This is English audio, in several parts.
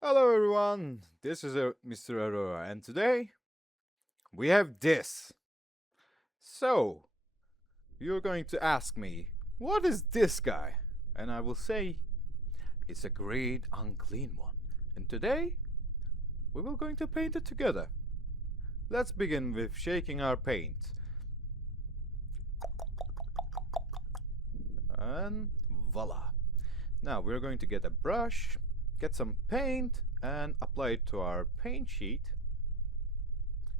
Hello everyone, this is Mr.arorora and today we have this. So, you're going to ask me, what is this guy? And I will say, it's a great unclean one. And today, we will going to paint it together. Let's begin with shaking our paint. And voila. Now we're going to get a brush, get some paint, and apply it to our paint sheet.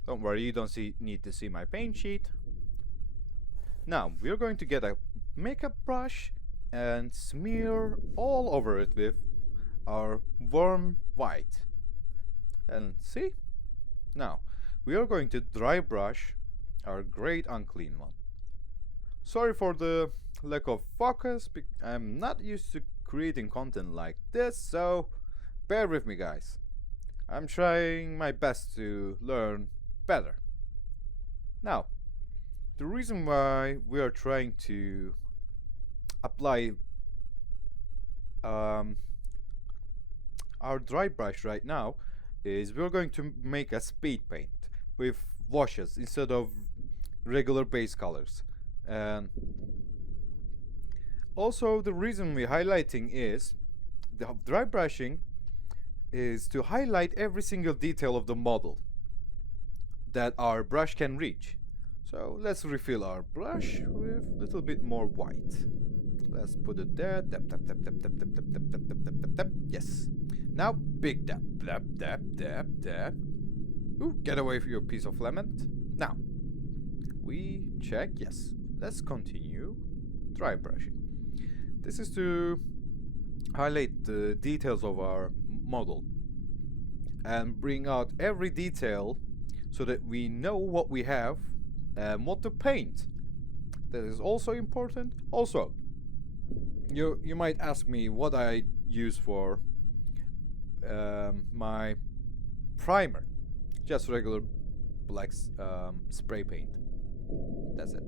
Don't worry, you don't need to see my paint sheet. Now we're going to get a makeup brush and smear all over it with our warm white. And see? Now we are going to dry brush our great unclean one. Sorry for the lack of focus, I'm not used to creating content like this, so bear with me guys. I'm trying my best to learn better. Now, the reason why we are trying to apply our dry brush right now is we're going to make a speed paint with washes instead of regular base colors. And also the reason we're highlighting is the dry brushing is to highlight every single detail of the model that our brush can reach. So let's refill our brush with a little bit more white. Let's put it there. Dab, dab, dab, dab, dab, dab, dab, dab, dab, dab, dab, dab. Yes. Now big dab, dab, dab, dab, dab. Ooh, get away from your piece of lemon. Now we check. Yes. Let's continue dry brushing. This is to highlight the details of our model and bring out every detail so that we know what we have and what to paint. That is also important. Also, you might ask me what I use for my primer. Just regular black spray paint. That's it.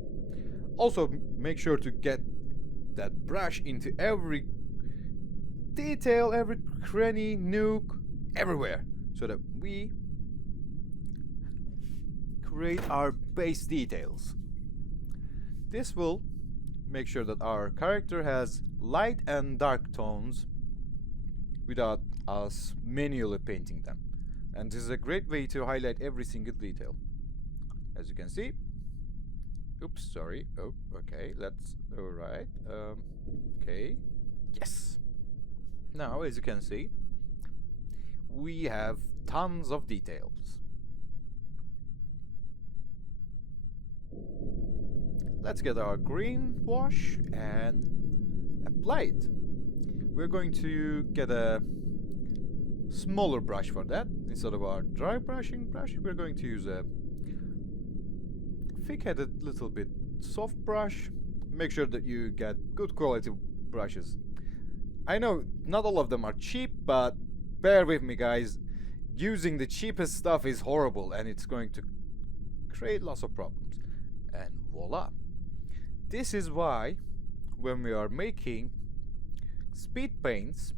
Also, make sure to get that brush into every detail, every cranny, nook, everywhere, so that we create our base details. This will make sure that our character has light and dark tones without us manually painting them. And this is a great way to highlight every single detail. As you can see, oops, sorry. Oh, okay, let's, alright. Okay, yes. Now, as you can see, we have tons of details. Let's get our green wash and apply it. We're going to get a smaller brush for that. Instead of our dry brushing brush, we're going to use a thick-headed, little bit soft brush. Make sure that you get good quality brushes. I know not all of them are cheap, but bear with me guys. Using the cheapest stuff is horrible and it's going to create lots of problems. And voila. This is why when we are making speed paints,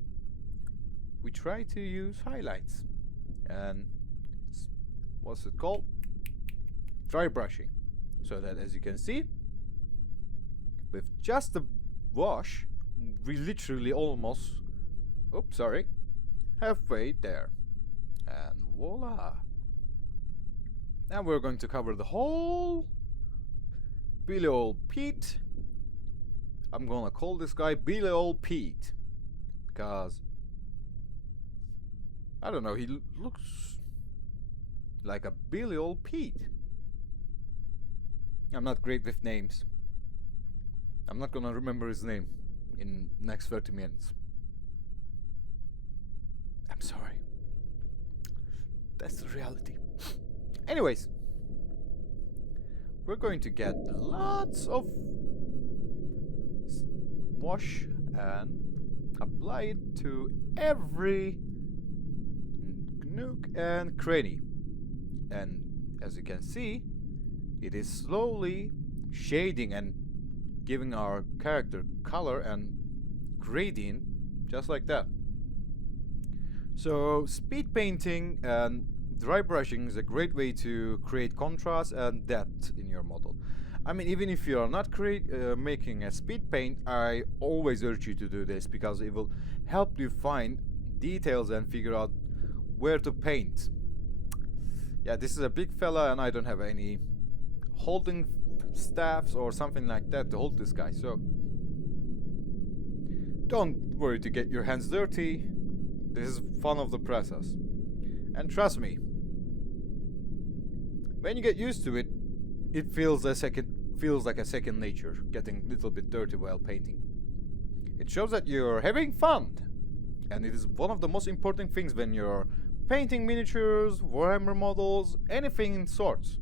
we try to use highlights and what's it called? Dry brushing. So that, as you can see, with just a wash, we literally almost, oops, sorry, halfway there. And voila. Now we're going to cover the whole Billy Old Pete. I'm gonna call this guy Billy Old Pete because I don't know, he looks like a Billy Old Pete. I'm not great with names. I'm not gonna remember his name in next 30 minutes. I'm sorry. That's the reality. Anyways, we're going to get lots of wash and apply it to every nook and cranny. And as you can see, it is slowly shading and giving our character color and gradient just like that. So speed painting and dry brushing is a great way to create contrast and depth in your model. I mean, even if you are not making a speed paint, I always urge you to do this because it will help you find details and figure out where to paint. Yeah, this is a big fella and I don't have any holding staffs or something like that to hold this guy, so don't worry to get your hands dirty. This is fun of the process. And trust me, when you get used to it, it feels like a second nature, getting a little bit dirty while painting. It shows that you're having fun, and it is one of the most important things when you're painting miniatures, warhammer models, anything in sorts.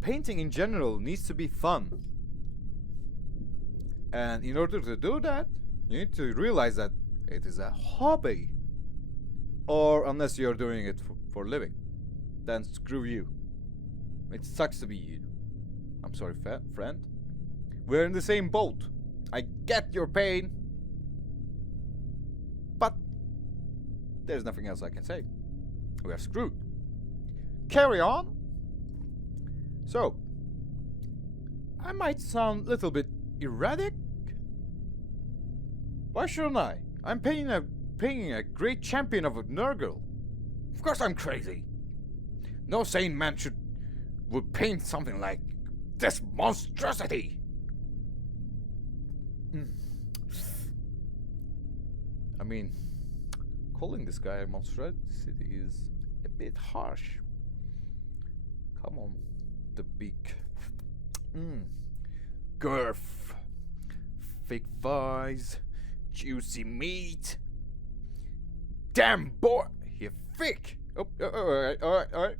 Painting in general needs to be fun. And in order to do that, you need to realize that it is a hobby. Or unless you're doing it for living, then screw you. It sucks to be you. I'm sorry, friend. We're in the same boat. I get your pain. But there's nothing else I can say. We are screwed. Carry on. So, I might sound a little bit erratic. Why shouldn't I? I'm painting a great champion of a nurgle. Of course I'm crazy. No sane man would paint something like this monstrosity. I mean, calling this guy a monstrosity is a bit harsh. Come on, the big girth, thick thighs, juicy meat. Damn boy, you're thick. Oh, all right.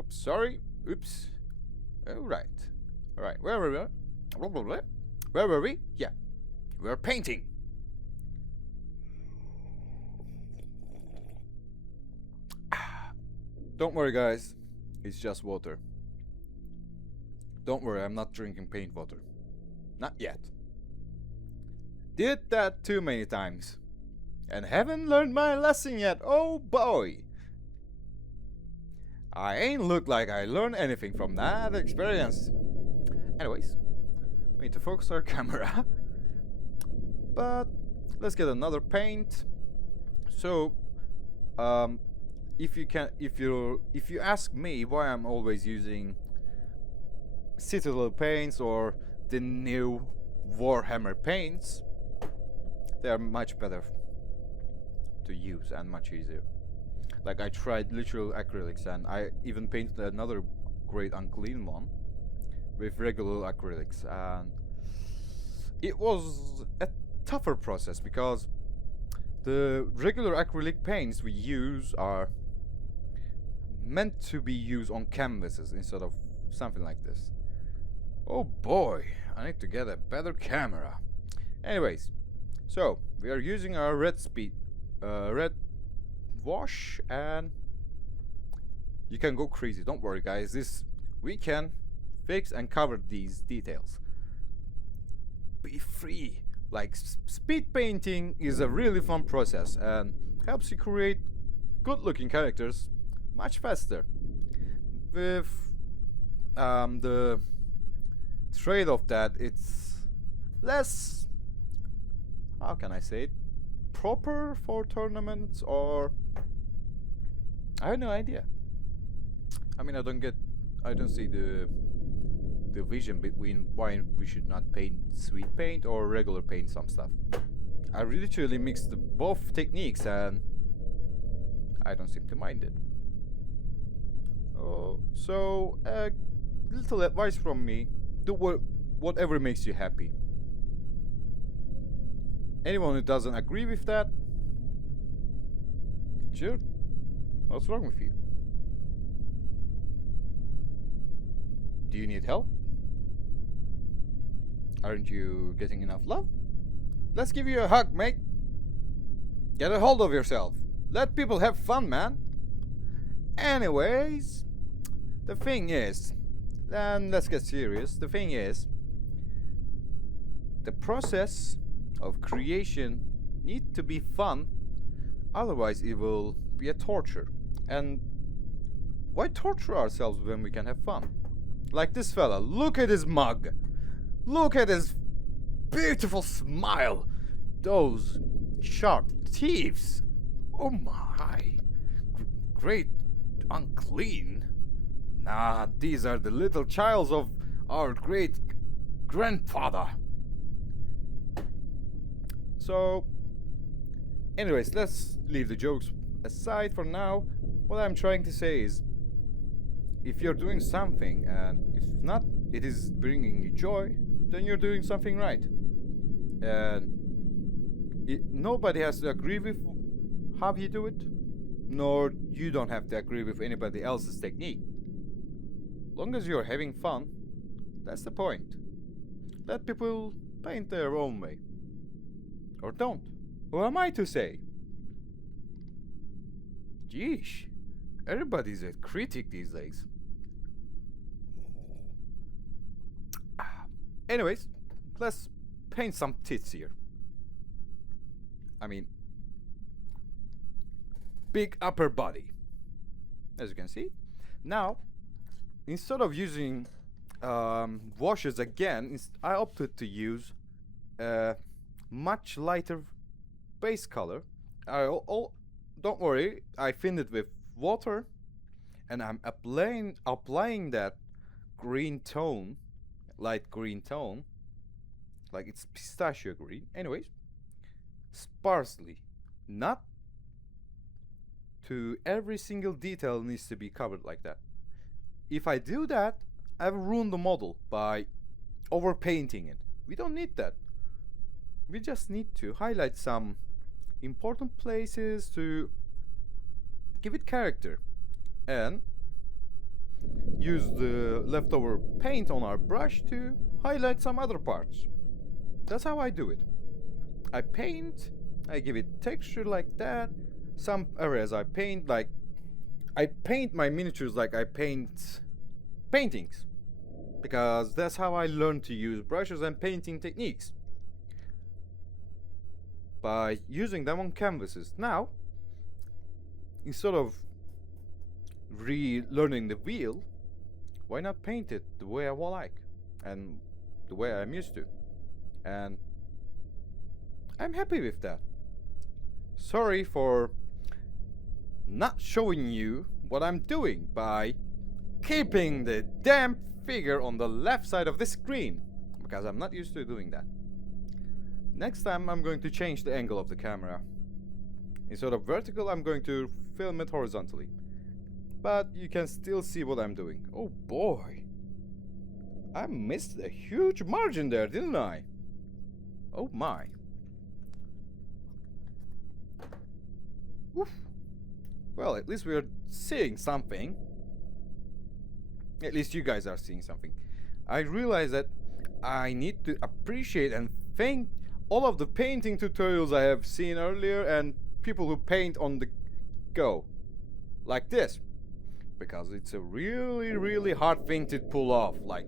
Oops, sorry. Oops. All right. Where were we? Where were we? Yeah, we're painting. Don't worry, guys. It's just water. Don't worry, I'm not drinking paint water. Not yet. Did that too many times. And haven't learned my lesson yet. Oh boy. I ain't look like I learned anything from that experience. Anyways, we need to focus our camera. But let's get another paint. So, if you ask me why I'm always using Citadel paints or the new Warhammer paints, they are much better to use and much easier. Like, I tried literal acrylics and I even painted another great Unclean one with regular acrylics, and it was a tougher process because the regular acrylic paints we use are meant to be used on canvases instead of something like this. Oh boy, I need to get a better camera. Anyways, so we are using our red wash, and you can go crazy. Don't worry, guys. We can fix and cover these details. Be free. Like, speed painting is a really fun process and helps you create good-looking characters much faster. With the trade-off that it's less, how can I say it, proper for tournaments, or I have no idea. I mean, I don't see the vision between why we should not paint sweet paint or regular paint some stuff. I literally mixed both techniques and I don't seem to mind it. So little advice from me: do whatever makes you happy. Anyone who doesn't agree with that, sure, what's wrong with you? Do you need help? Aren't you getting enough love? Let's give you a hug, mate. Get a hold of yourself. Let people have fun, man. Anyways, the thing is, and let's get serious, the thing is, the process of creation needs to be fun Otherwise, it will be a torture. And why torture ourselves when we can have fun? Like this fella, look at his mug. Look at his beautiful smile. Those sharp teeth. Oh my. Great Unclean. Nah, these are the little childs of our great grandfather. So, anyways, let's leave the jokes aside for now. What I'm trying to say is, if you're doing something and if not it is bringing you joy, then you're doing something right. And nobody has to agree with how you do it, nor you don't have to agree with anybody else's technique. Long as you're having fun, that's the point. Let people paint their own way. Or don't. Who am I to say? Yeesh. Everybody's a critic these days. Anyways, let's paint some tits here. I mean, big upper body. As you can see. Now, instead of using washes again, I opted to use a much lighter base color. Don't worry, I thinned it with water, and I'm applying that green tone, light green tone, like it's pistachio green. Anyways, sparsely, not to every single detail needs to be covered like that. If I do that, I've ruined the model by overpainting it. We don't need that. We just need to highlight some important places to give it character and use the leftover paint on our brush to highlight some other parts. That's how I do it. I paint, I give it texture like that. Some areas I paint my miniatures like I paint paintings, because that's how I learned to use brushes and painting techniques, by using them on canvases. Now, instead of relearning the wheel, why not paint it the way I like and the way I'm used to? And I'm happy with that. Sorry for not showing you what I'm doing by keeping the damn figure on the left side of the screen, because I'm not used to doing that. Next time I'm going to change the angle of the camera. Instead of vertical, I'm going to film it horizontally. But you can still see what I'm doing. Oh boy, I missed a huge margin there, didn't I? Oh my. Oof. Well, at least we're seeing something. At least you guys are seeing something. I realize that I need to appreciate and thank all of the painting tutorials I have seen earlier and people who paint on the go. Like this. Because it's a really hard thing to pull off. Like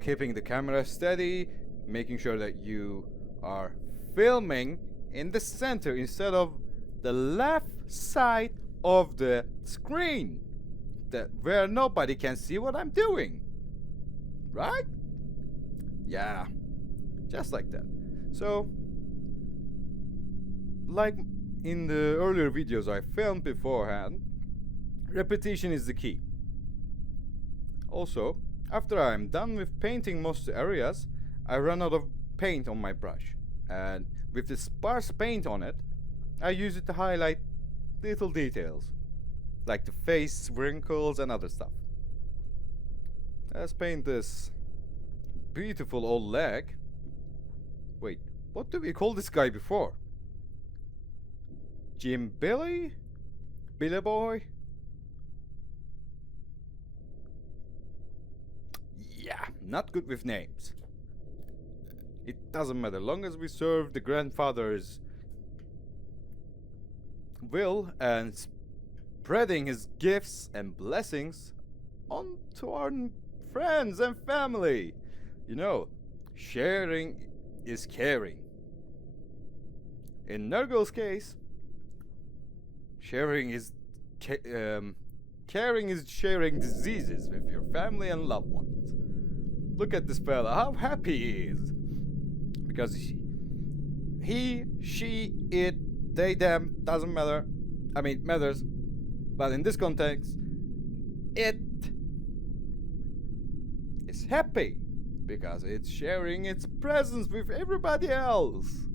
keeping the camera steady, making sure that you are filming in the center instead of the left side of the screen, that where nobody can see what I'm doing. Right? Yeah. Just like that. So, like in the earlier videos I filmed beforehand, repetition is the key. Also, after I'm done with painting most areas, I run out of paint on my brush. And with the sparse paint on it, I use it to highlight little details, like the face, wrinkles, and other stuff. Let's paint this beautiful old leg. Wait, what did we call this guy before? Jim Billy? Billy Boy? Yeah, not good with names. It doesn't matter, long as we serve the grandfather's will and spreading his gifts and blessings on to our friends and family. You know, sharing is caring. In Nurgle's case, Sharing is caring is sharing diseases with your family and loved ones. Look at this fella, how happy he is. Because he, she, it, they, them, doesn't matter. I mean, matters. But in this context, it is happy because it's sharing its presence with everybody else.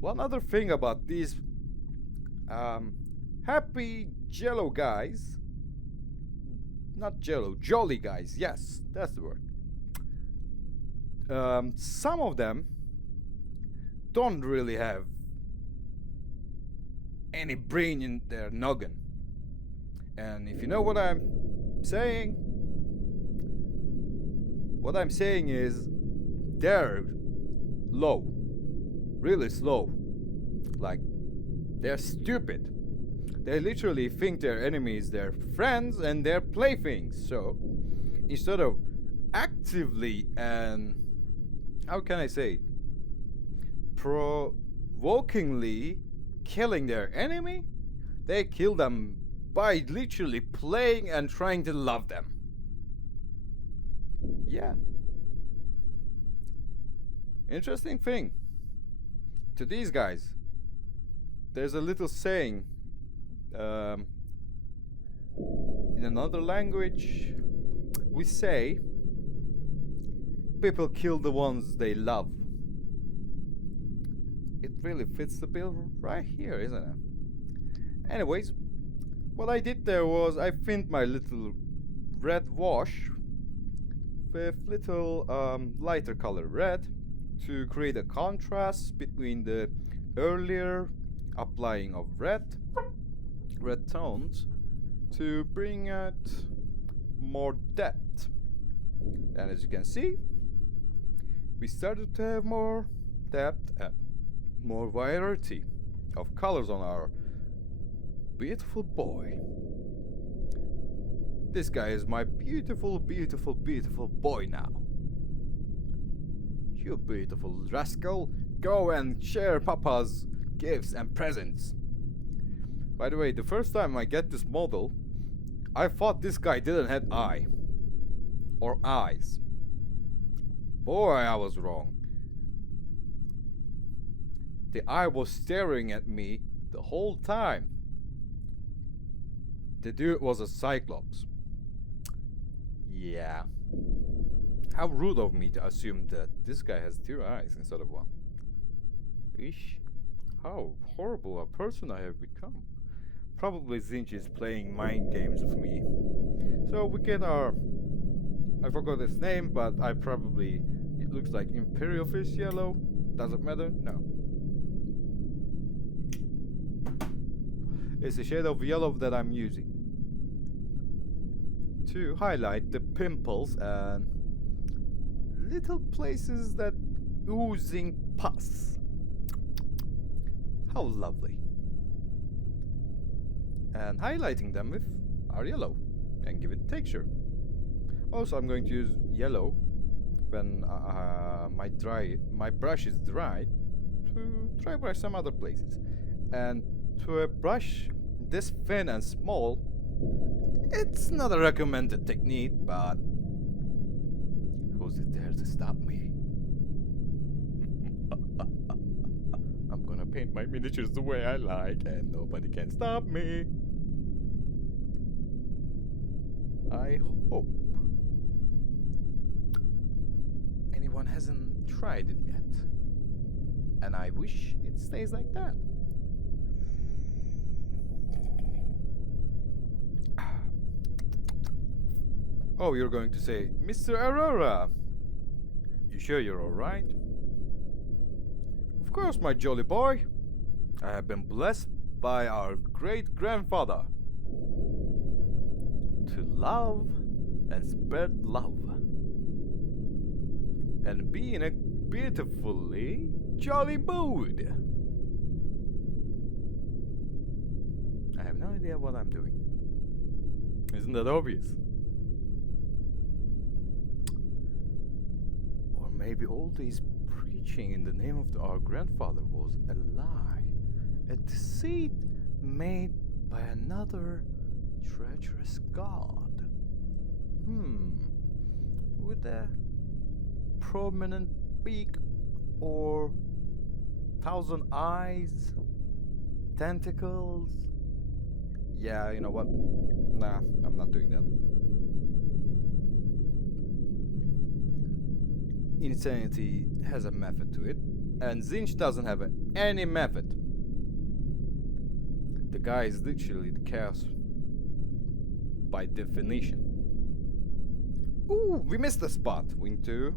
One other thing about these happy jello guys, not jello, jolly guys, yes, that's the word. Some of them don't really have any brain in their noggin. And if you know what I'm saying is they're low, really slow. Like, they're stupid. They literally think their enemies their friends and their playthings. So instead of actively and, how can I say it, provokingly killing their enemy, they kill them by literally playing and trying to love them. Yeah. Interesting thing. To these guys, there's a little saying in another language. We say people kill the ones they love. It really fits the bill right here, isn't it? Anyways, what I did there was I filled my little red wash with little lighter color red to create a contrast between the earlier applying of red tones to bring out more depth. And as you can see, we started to have more depth and more variety of colors on our beautiful boy. This guy is my beautiful, beautiful, beautiful boy now. You beautiful rascal, go and share Papa's gifts and presents. By the way, the first time I get this model, I thought this guy didn't have eye or eyes. Boy, I was wrong. The eye was staring at me the whole time. The dude was a cyclops. Yeah. How rude of me to assume that this guy has 2 eyes instead of 1. Eesh. How horrible a person I have become. Probably Zinch is playing mind games with me. So we get our... I forgot his name, but it looks like Imperial Fish Yellow. Does it matter? No. It's the shade of yellow that I'm using to highlight the pimples and little places that oozing pus. How lovely. And highlighting them with our yellow and give it texture. Also, I'm going to use yellow when my brush is dry to dry brush some other places. And to a brush this thin and small, it's not a recommended technique, but who's it there to stop me? I'm gonna paint my miniatures the way I like, and nobody can stop me. I hope anyone hasn't tried it yet, and I wish it stays like that. Oh, you're going to say, Mr.arorora, you sure you're alright? Of course, my jolly boy. I have been blessed by our great-grandfather to love and spread love and be in a beautifully jolly mood. I have no idea what I'm doing. Isn't that obvious? Or maybe all this preaching in the name of our grandfather was a lie, a deceit made by another treacherous god. With a prominent beak or 1,000 eyes, tentacles. Yeah, you know what? Nah, I'm not doing that. Insanity has a method to it, and Zinch doesn't have any method. The guy is literally the chaos by definition. Ooh, we missed a spot. We need to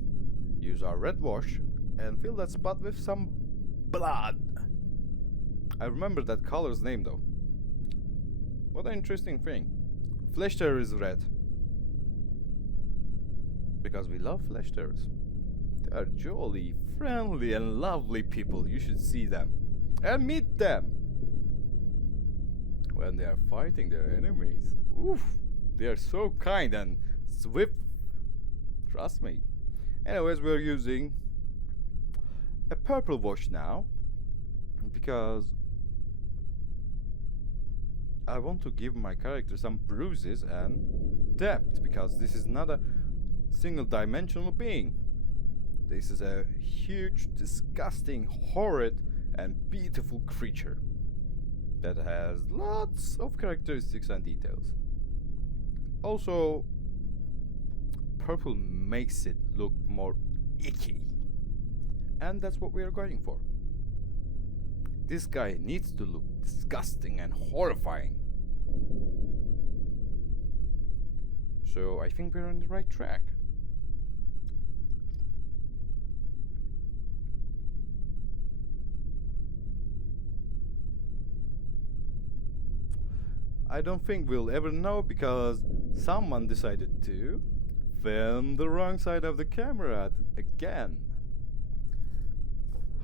use our red wash and fill that spot with some blood. I remember that color's name though. What an interesting thing. Flesh terror is red. Because we love flesh terrors. They are jolly, friendly and lovely people. You should see them. And meet them. When they are fighting their enemies. Oof. They are so kind and swift. Trust me. Anyways, we're using a purple wash now. Because I want to give my character some bruises and depth, because this is not a single dimensional being. This is a huge, disgusting, horrid and beautiful creature that has lots of characteristics and details. Also, purple makes it look more icky, and that's what we are going for. This guy needs to look disgusting and horrifying. So I think we're on the right track. I don't think we'll ever know, because someone decided to film the wrong side of the camera again.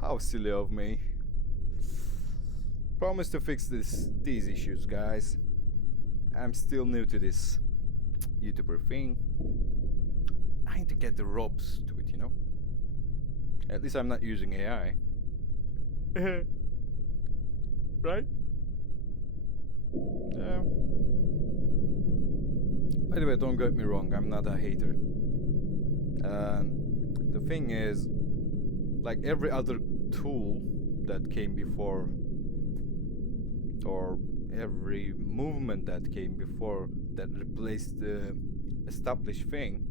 How silly of me. Promise to fix these issues, guys. I'm still new to this YouTuber thing. I need to get the ropes to it, you know? At least I'm not using AI. Right? Yeah. By the way, don't get me wrong, I'm not a hater. And the thing is, like every other tool that came before, or every movement that came before that replaced the established thing,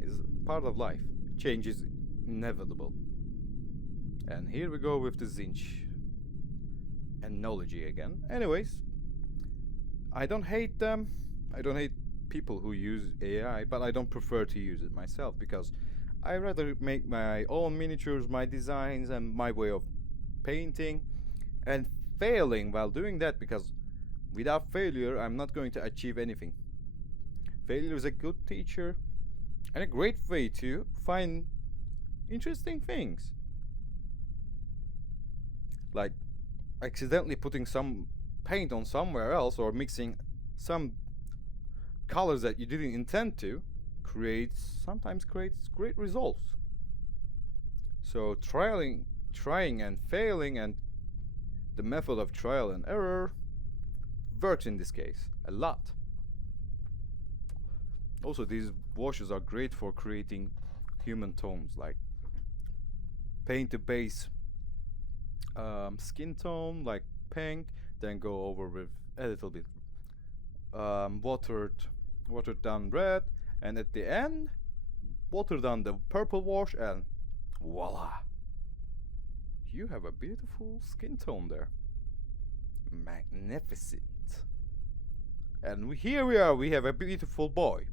is part of life. Change is inevitable. And here we go with the Zinch analogy again. Anyways, I don't hate them. I don't hate people who use AI, but I don't prefer to use it myself, because I rather make my own miniatures, my designs, and my way of painting, and failing while doing that, because without failure I'm not going to achieve anything. Failure is a good teacher and a great way to find interesting things, like accidentally putting some paint on somewhere else, or mixing some colors that you didn't intend to, sometimes creates great results. So trying and failing, and the method of trial and error works in this case a lot. Also, these washes are great for creating human tones, like paint the base skin tone like pink, then go over with a little bit watered down red, and at the end water down the purple wash, and voila, you have a beautiful skin tone there. Magnificent. And here we are, we have a beautiful boy.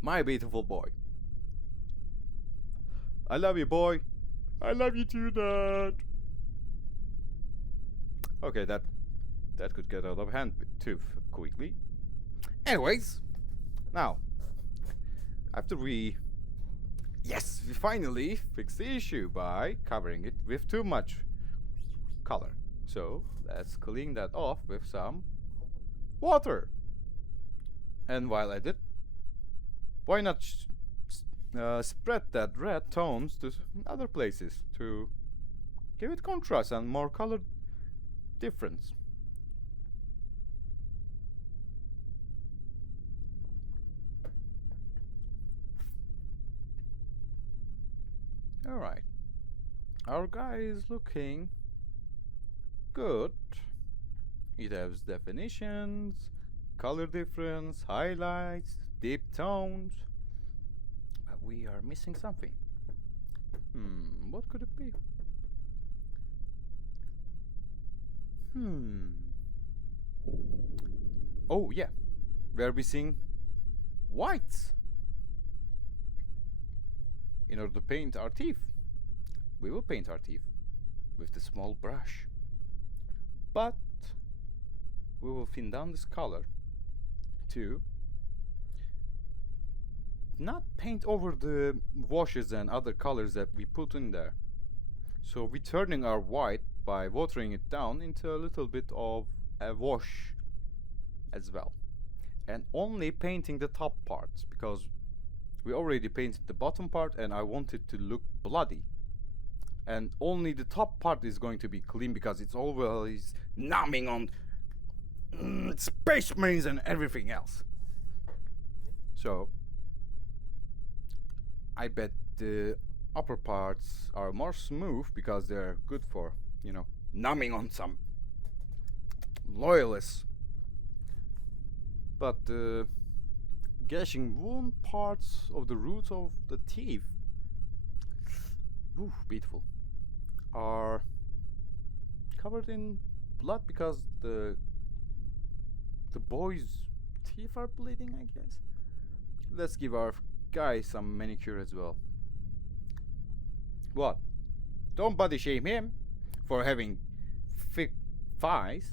My beautiful boy. I love you, boy. I love you too, Dad. Okay, that could get out of hand too quickly. Anyways, now, after we finally fixed the issue by covering it with too much color. So let's clean that off with some water. And while at it, why not spread that red tones to other places to give it contrast and more color difference. Alright. Our guy is looking good. It has definitions, color difference, highlights, deep tones. But we are missing something. What could it be? Oh yeah, we're missing whites. In order to paint our teeth, we will paint our teeth with the small brush. But we will thin down this color to not paint over the washes and other colors that we put in there. So we're turning our white by watering it down into a little bit of a wash as well. And only painting the top parts, because we already painted the bottom part and I want it to look bloody. And only the top part is going to be clean because it's always numbing on space marines and everything else. So I bet the upper parts are more smooth because they're good for, you know, numbing on some loyalists. But the gashing wound parts of the roots of the teeth, ooh, beautiful, are covered in blood because the boy's teeth are bleeding, I guess. Let's give our guy some manicure as well. What? Don't body shame him for having thick thighs.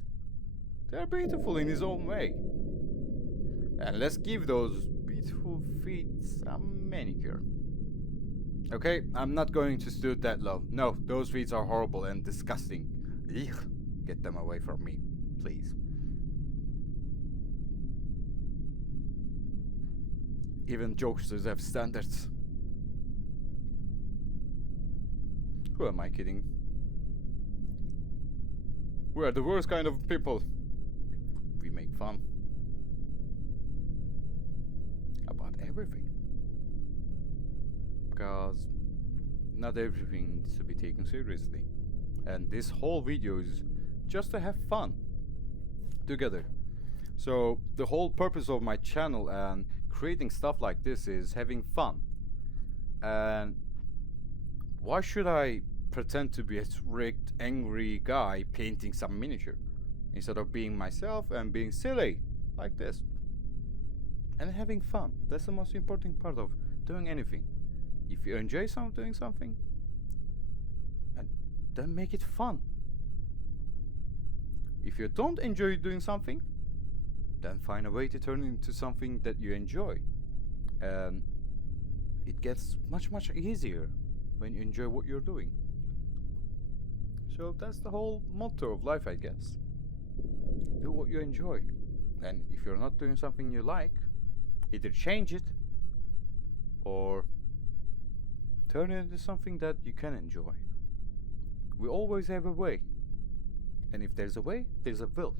They're beautiful in his own way. And let's give those beautiful feet some manicure. Okay, I'm not going to stoop that low. No, those feet are horrible and disgusting. Ugh, get them away from me, please. Even jokesters have standards. Who am I kidding? We are the worst kind of people. We make fun about everything. Because not everything needs to be taken seriously. And this whole video is just to have fun together. So the whole purpose of my channel and creating stuff like this is having fun. And why should I pretend to be a strict, angry guy painting some miniature instead of being myself and being silly like this and having fun? That's the most important part of doing anything. If you enjoy doing something, and then make it fun. If you don't enjoy doing something, then find a way to turn it into something that you enjoy. And it gets much easier when you enjoy what you're doing. So that's the whole motto of life, I guess. Do what you enjoy. And if you're not doing something you like, either change it or turn it into something that you can enjoy. We always have a way. And if there's a way, there's a will.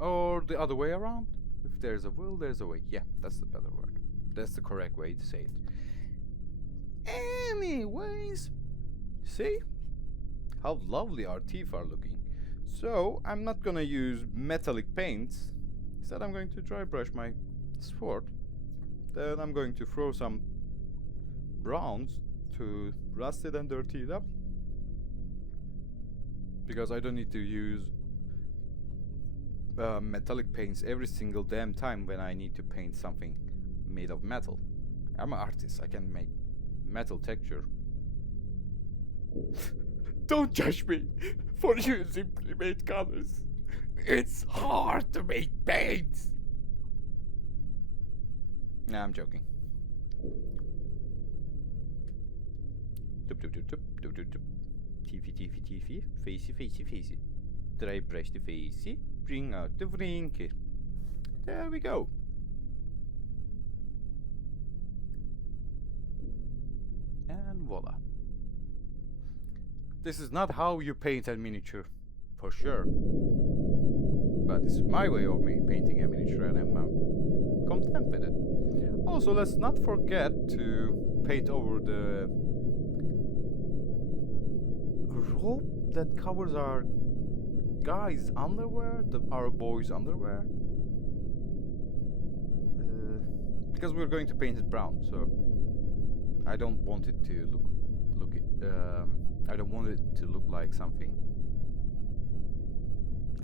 Or the other way around. If there's a will, there's a way. Yeah, that's the better word. That's the correct way to say it. Anyways, see how lovely our teeth are looking. So I'm not gonna use metallic paints. Instead, I'm going to dry brush my sword. Then I'm going to throw some browns to rust it and dirty it up, because I don't need to use metallic paints every single damn time when I need to paint something made of metal. I'm an artist, I can make metal texture. Don't judge me for using pre-made colors. It's hard to make paints. Nah, I'm joking. Teethy, facey. Dry brush the facey, bring out the wrinkle. There we go. And voila. This is not how you paint a miniature, for sure. But it's my way of painting a miniature, and I'm content with it. Also, let's not forget to paint over the rope that covers our guy's underwear, our boy's underwear. Because we're going to paint it brown, so I don't want it to I don't want it to look like something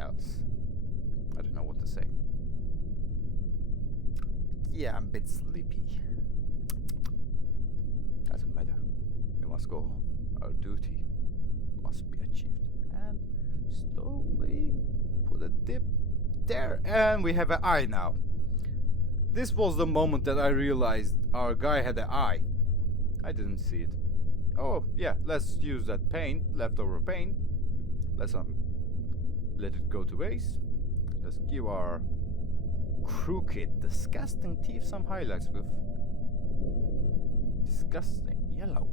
else. I don't know what to say. Yeah, I'm a bit sleepy. Doesn't matter. We must go home. Our duty must be achieved. And slowly put a dip there, and we have an eye now. This was the moment that I realized our guy had an eye. I didn't see it. Oh yeah, let's use that paint, leftover paint. Let's let it go to waste. Let's give our crooked, disgusting teeth some highlights with disgusting yellow.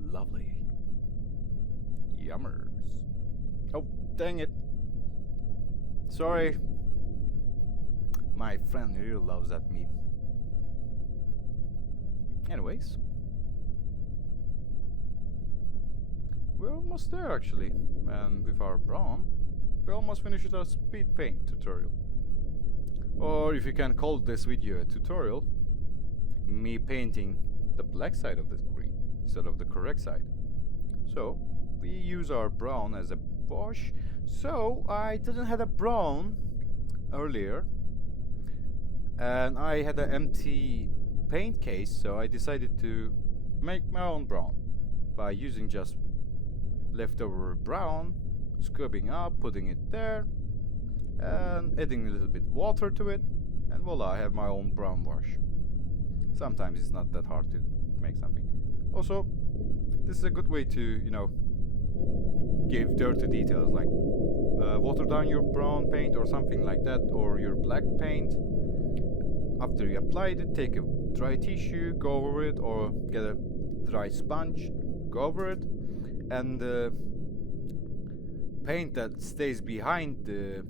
Lovely. Yummers. Oh, dang it. Sorry. My friend really loves that meme. Anyways. We're almost there actually. And with our brown, we almost finished our speed paint tutorial. Or if you can call this video a tutorial, me painting the black side of the screen instead of the correct side. So we use our brown as a wash. So I didn't have a brown earlier, and I had an empty paint case, so I decided to make my own brown by using just leftover brown, scrubbing up, putting it there, and adding a little bit water to it, and voila, I have my own brown wash. Sometimes it's not that hard to make something. Also, this is a good way to, you know, give dirty details, like water down your brown paint or something like that, or your black paint. After you applied it, take a dry tissue, go over it, or get a dry sponge, go over it, and the paint that stays behind the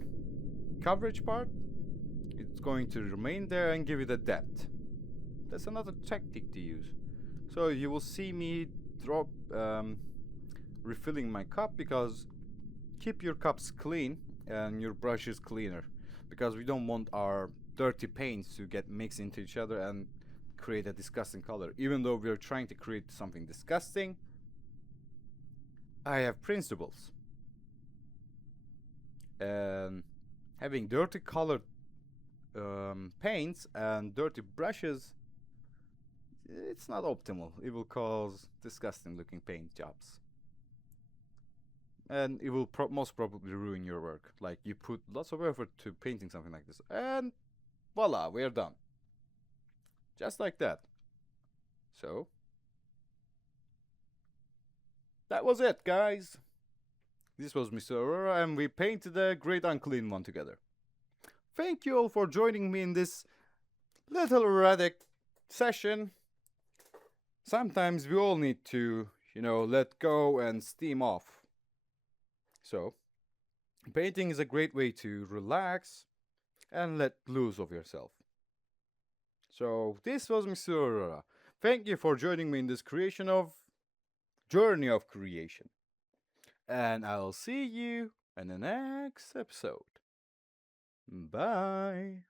coverage part, it's going to remain there and give it a depth. That's another tactic to use. So you will see me drop refilling my cup, because keep your cups clean and your brushes cleaner, because we don't want our dirty paints to get mixed into each other and create a disgusting color. Even though we are trying to create something disgusting, I have principles, and having dirty colored paints and dirty brushes, it's not optimal. It will cause disgusting looking paint jobs, and it will most probably ruin your work. Like, you put lots of effort to painting something like this, and voila, we are done. Just like that. So that was it, guys. This was Mr.arorora, and we painted a great Unclean one together. Thank you all for joining me in this little erratic session. Sometimes we all need to, you know, let go and steam off. So, painting is a great way to relax and let loose of yourself. So, this was Mr.arorora. Thank you for joining me in this journey of creation. And I'll see you in the next episode. Bye.